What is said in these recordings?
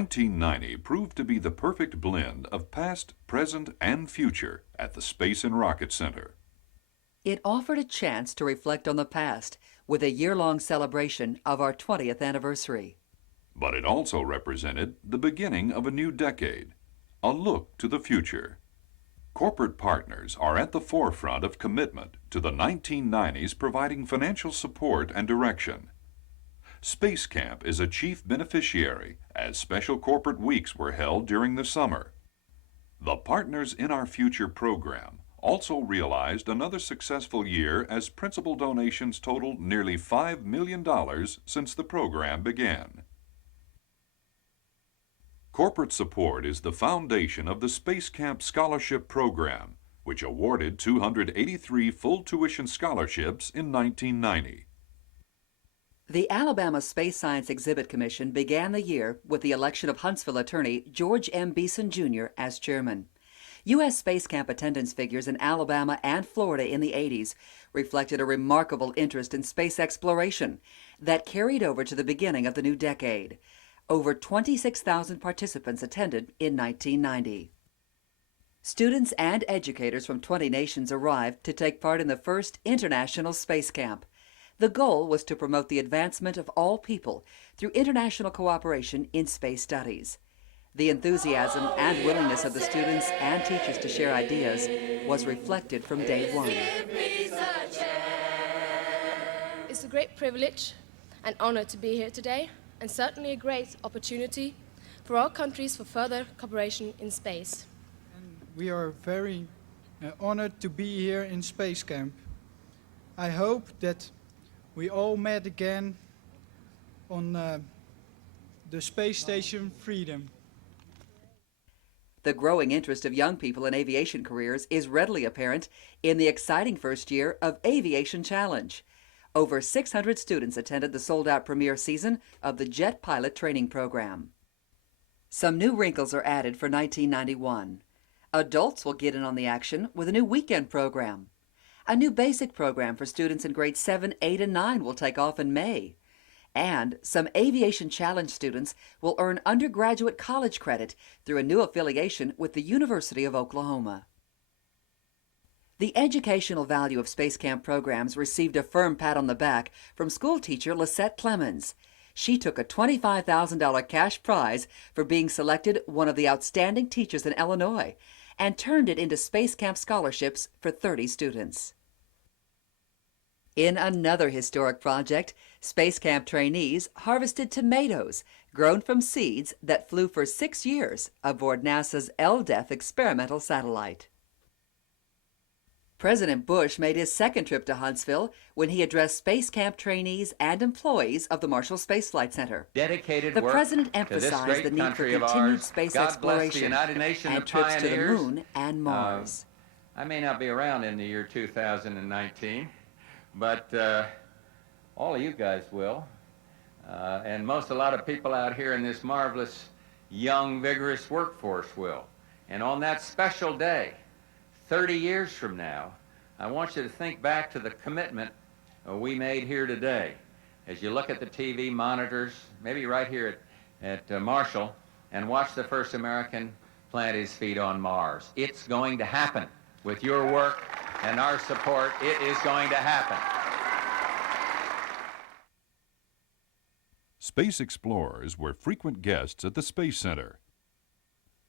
1990 proved to be the perfect blend of past, present, and future at the Space and Rocket Center. It offered a chance to reflect on the past with a year-long celebration of our 20th anniversary. But it also represented the beginning of a new decade, a look to the future. Corporate partners are at the forefront of commitment to the 1990s, providing financial support and direction. Space Camp is a chief beneficiary as special corporate weeks were held during the summer. The Partners in Our Future program also realized another successful year as principal donations totaled nearly $5 million since the program began. Corporate support is the foundation of the Space Camp Scholarship Program, which awarded 283 full tuition scholarships in 1990. The Alabama Space Science Exhibit Commission began the year with the election of Huntsville attorney George M. Beeson, Jr. as chairman. U.S. Space Camp attendance figures in Alabama and Florida in the 80s reflected a remarkable interest in space exploration that carried over to the beginning of the new decade. Over 26,000 participants attended in 1990. Students and educators from 20 nations arrived to take part in the first International Space Camp. The goal was to promote the advancement of all people through international cooperation in space studies. The enthusiasm and willingness of the students and teachers to share ideas was reflected from day one. It's a great privilege and honor to be here today, and certainly a great opportunity for our countries for further cooperation in space. We are very honored to be here in Space Camp. I hope that we all met again on the space station Freedom. The growing interest of young people in aviation careers is readily apparent in the exciting first year of Aviation Challenge. Over 600 students attended the sold-out premiere season of the Jet Pilot Training Program. Some new wrinkles are added for 1991. Adults will get in on the action with a new weekend program. A new basic program for students in grades 7, 8, and 9 will take off in May. And some Aviation Challenge students will earn undergraduate college credit through a new affiliation with the University of Oklahoma. The educational value of Space Camp programs received a firm pat on the back from school teacher Lisette Clemens. She took a $25,000 cash prize for being selected one of the outstanding teachers in Illinois and turned it into Space Camp scholarships for 30 students. In another historic project, Space Camp trainees harvested tomatoes grown from seeds that flew for 6 years aboard NASA's LDEF experimental satellite. President Bush made his second trip to Huntsville when he addressed Space Camp trainees and employees of the Marshall Space Flight Center. Dedicated the work president to this emphasized great the need for country of continued ours. space God bless the exploration United Nations and of trips to the pioneers. moon and Mars. I may not be around in the year 2019, but all of you guys will. And a lot of people out here in this marvelous, young, vigorous workforce will. And on that special day, 30 years from now, I want you to think back to the commitment we made here today. As you look at the TV monitors, maybe right here at Marshall, and watch the first American plant his feet on Mars. It's going to happen. With your work and our support, it is going to happen. Space explorers were frequent guests at the Space Center.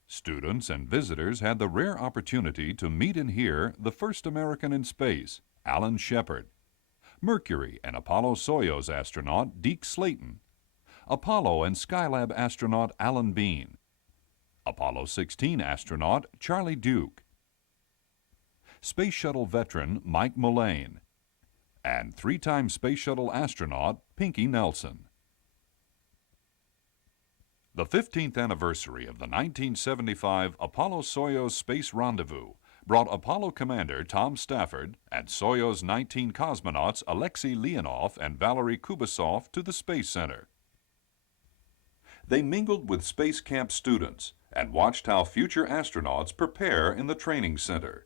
Students and visitors had the rare opportunity to meet and hear the first American in space, Alan Shepard, Mercury and Apollo-Soyuz astronaut Deke Slayton, Apollo and Skylab astronaut Alan Bean, Apollo 16 astronaut Charlie Duke, Space Shuttle veteran Mike Mullane, and three-time Space Shuttle astronaut Pinky Nelson. The 15th anniversary of the 1975 Apollo-Soyuz Space Rendezvous brought Apollo Commander Tom Stafford and Soyuz 19 cosmonauts Alexei Leonov and Valery Kubasov to the Space Center. They mingled with Space Camp students and watched how future astronauts prepare in the training center.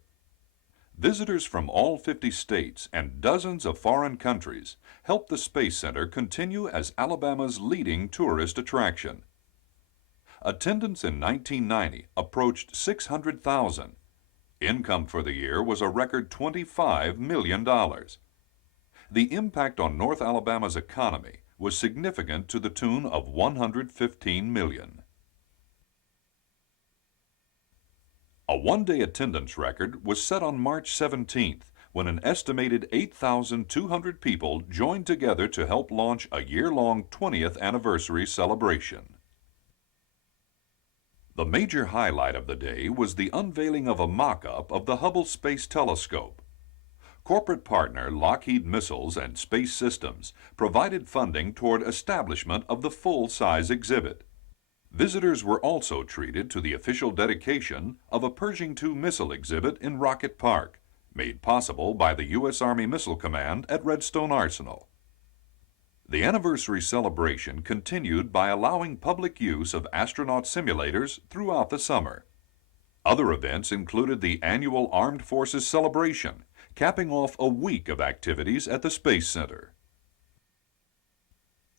Visitors from all 50 states and dozens of foreign countries helped the Space Center continue as Alabama's leading tourist attraction. attendance in 1990 approached 600,000. Income for the year was a record $25 million. The impact on North Alabama's economy was significant to the tune of $115 million. A one-day attendance record was set on March 17th when an estimated 8,200 people joined together to help launch a year-long 20th anniversary celebration. The major highlight of the day was the unveiling of a mock-up of the Hubble Space Telescope. Corporate partner Lockheed Missiles and Space Systems provided funding toward establishment of the full-size exhibit. Visitors were also treated to the official dedication of a Pershing II missile exhibit in Rocket Park, made possible by the U.S. Army Missile Command at Redstone Arsenal. The anniversary celebration continued by allowing public use of astronaut simulators throughout the summer. Other events included the annual Armed Forces Celebration, capping off a week of activities at the Space Center.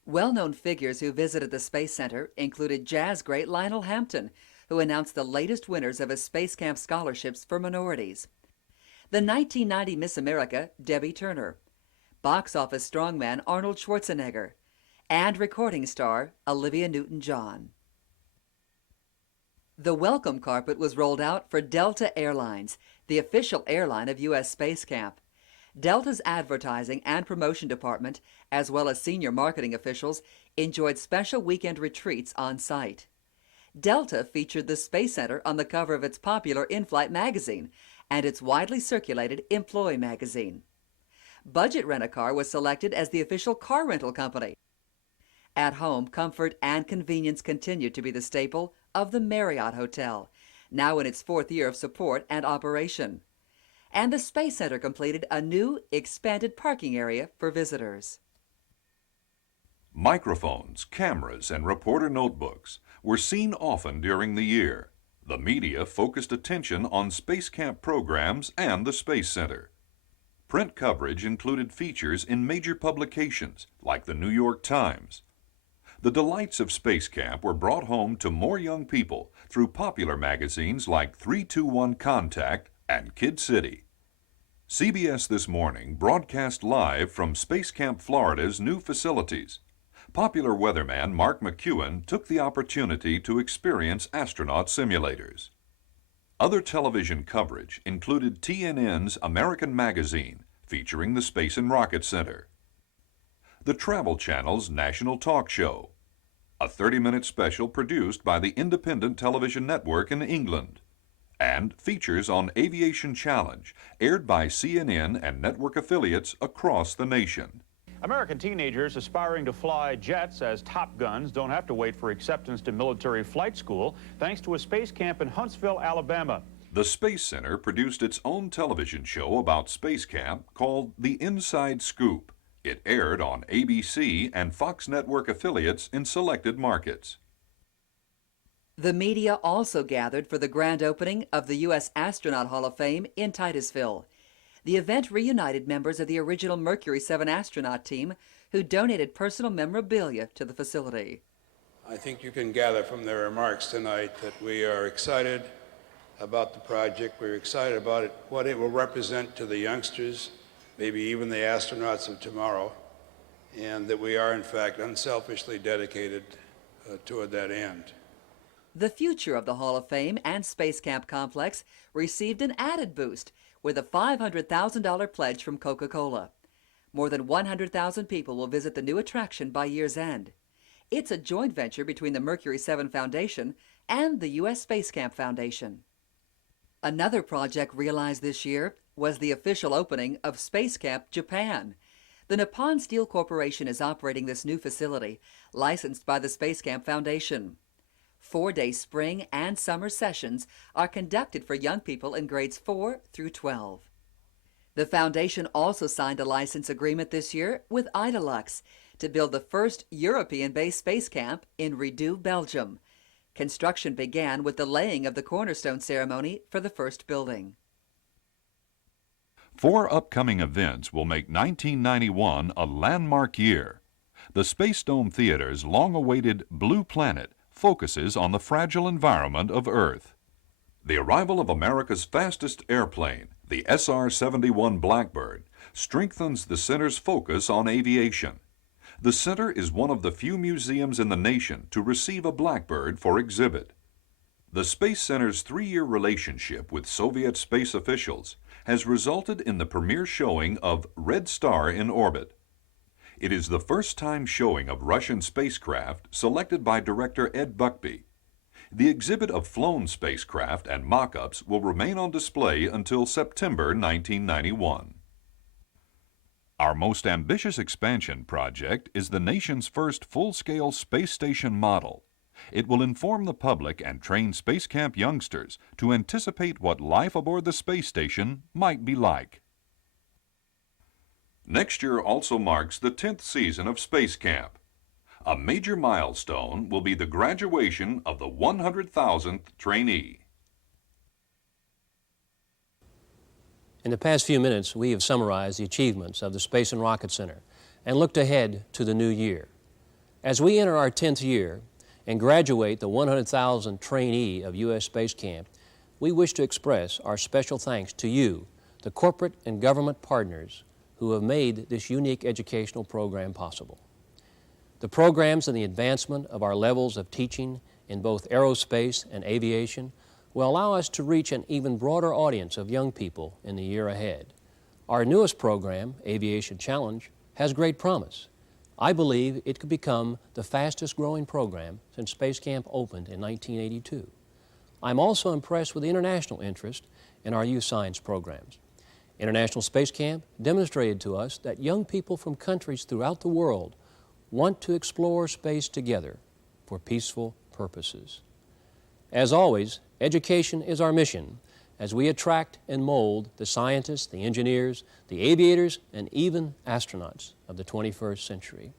Well-known figures who visited the Space Center included jazz great Lionel Hampton, who announced the latest winners of his Space Camp scholarships for minorities. The 1990 Miss America, Debbie Turner, box office strongman Arnold Schwarzenegger, and recording star Olivia Newton-John. The welcome carpet was rolled out for Delta Airlines, the official airline of U.S. Space Camp. Delta's advertising and promotion department, as well as senior marketing officials, enjoyed special weekend retreats on site. Delta featured the Space Center on the cover of its popular in-flight magazine and its widely circulated Employee magazine. Budget Rent-A-Car was selected as the official car rental company. At home, comfort and convenience continued to be the staple of the Marriott Hotel, now in its 4th year of support and operation. And the Space Center completed a new, expanded parking area for visitors. Microphones, cameras, and reporter notebooks were seen often during the year. The media focused attention on Space Camp programs and the Space Center. Print coverage included features in major publications like the New York Times. The delights of Space Camp were brought home to more young people through popular magazines like 321 Contact and Kid City. CBS This Morning broadcast live from Space Camp Florida's new facilities. Popular weatherman Mark McEwen took the opportunity to experience astronaut simulators. Other television coverage included TNN's American Magazine, featuring the Space and Rocket Center, the Travel Channel's National Talk Show, a 30-minute special produced by the Independent Television Network in England, and features on Aviation Challenge, aired by CNN and network affiliates across the nation. American teenagers aspiring to fly jets as Top Guns don't have to wait for acceptance to military flight school thanks to a space camp in Huntsville, Alabama. The Space Center produced its own television show about Space Camp called The Inside Scoop. It aired on ABC and Fox Network affiliates in selected markets. The media also gathered for the grand opening of the U.S. Astronaut Hall of Fame in Titusville. The event reunited members of the original Mercury 7 astronaut team who donated personal memorabilia to the facility. I think you can gather from their remarks tonight that we are excited about the project. We're excited about it, what it will represent to the youngsters, maybe even the astronauts of tomorrow, and that we are, in fact, unselfishly dedicated toward that end. The future of the Hall of Fame and Space Camp complex received an added boost with a $500,000 pledge from Coca-Cola. More than 100,000 people will visit the new attraction by year's end. It's a joint venture between the Mercury 7 Foundation and the U.S. Space Camp Foundation. Another project realized this year was the official opening of Space Camp Japan. The Nippon Steel Corporation is operating this new facility, licensed by the Space Camp Foundation. 4-day spring and summer sessions are conducted for young people in grades 4 through 12. The foundation also signed a license agreement this year with Idalux to build the first European-based space camp in Redoux, Belgium. Construction began with the laying of the cornerstone ceremony for the first building. 4 upcoming events will make 1991 a landmark year. The Space Dome Theater's long-awaited Blue Planet focuses on the fragile environment of Earth. The arrival of America's fastest airplane, the SR-71 Blackbird, strengthens the center's focus on aviation. The center is one of the few museums in the nation to receive a Blackbird for exhibit. The Space Center's 3-year relationship with Soviet space officials has resulted in the premiere showing of Red Star in Orbit. It is the first time showing of Russian spacecraft selected by director Ed Buckby. The exhibit of flown spacecraft and mock-ups will remain on display until September 1991. Our most ambitious expansion project is the nation's first full-scale space station model. It will inform the public and train Space Camp youngsters to anticipate what life aboard the space station might be like. Next year also marks the 10th season of Space Camp. A major milestone will be the graduation of the 100,000th trainee. In the past few minutes, we have summarized the achievements of the Space and Rocket Center and looked ahead to the new year. As we enter our 10th year and graduate the 100,000th trainee of U.S. Space Camp, we wish to express our special thanks to you, the corporate and government partners who have made this unique educational program possible. The programs and the advancement of our levels of teaching in both aerospace and aviation will allow us to reach an even broader audience of young people in the year ahead. Our newest program, Aviation Challenge, has great promise. I believe it could become the fastest growing program since Space Camp opened in 1982. I'm also impressed with the international interest in our youth science programs. International Space Camp demonstrated to us that young people from countries throughout the world want to explore space together for peaceful purposes. As always, education is our mission as we attract and mold the scientists, the engineers, the aviators, and even astronauts of the 21st century.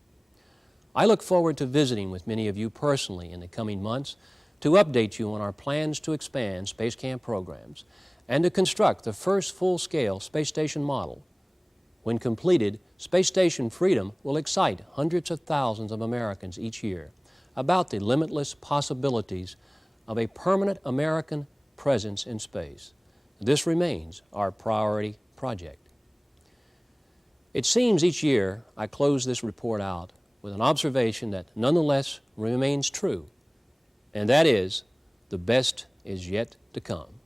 I look forward to visiting with many of you personally in the coming months to update you on our plans to expand Space Camp programs and to construct the first full-scale space station model. When completed, Space Station Freedom will excite hundreds of thousands of Americans each year about the limitless possibilities of a permanent American presence in space. This remains our priority project. It seems each year I close this report out with an observation that nonetheless remains true, and that is, the best is yet to come.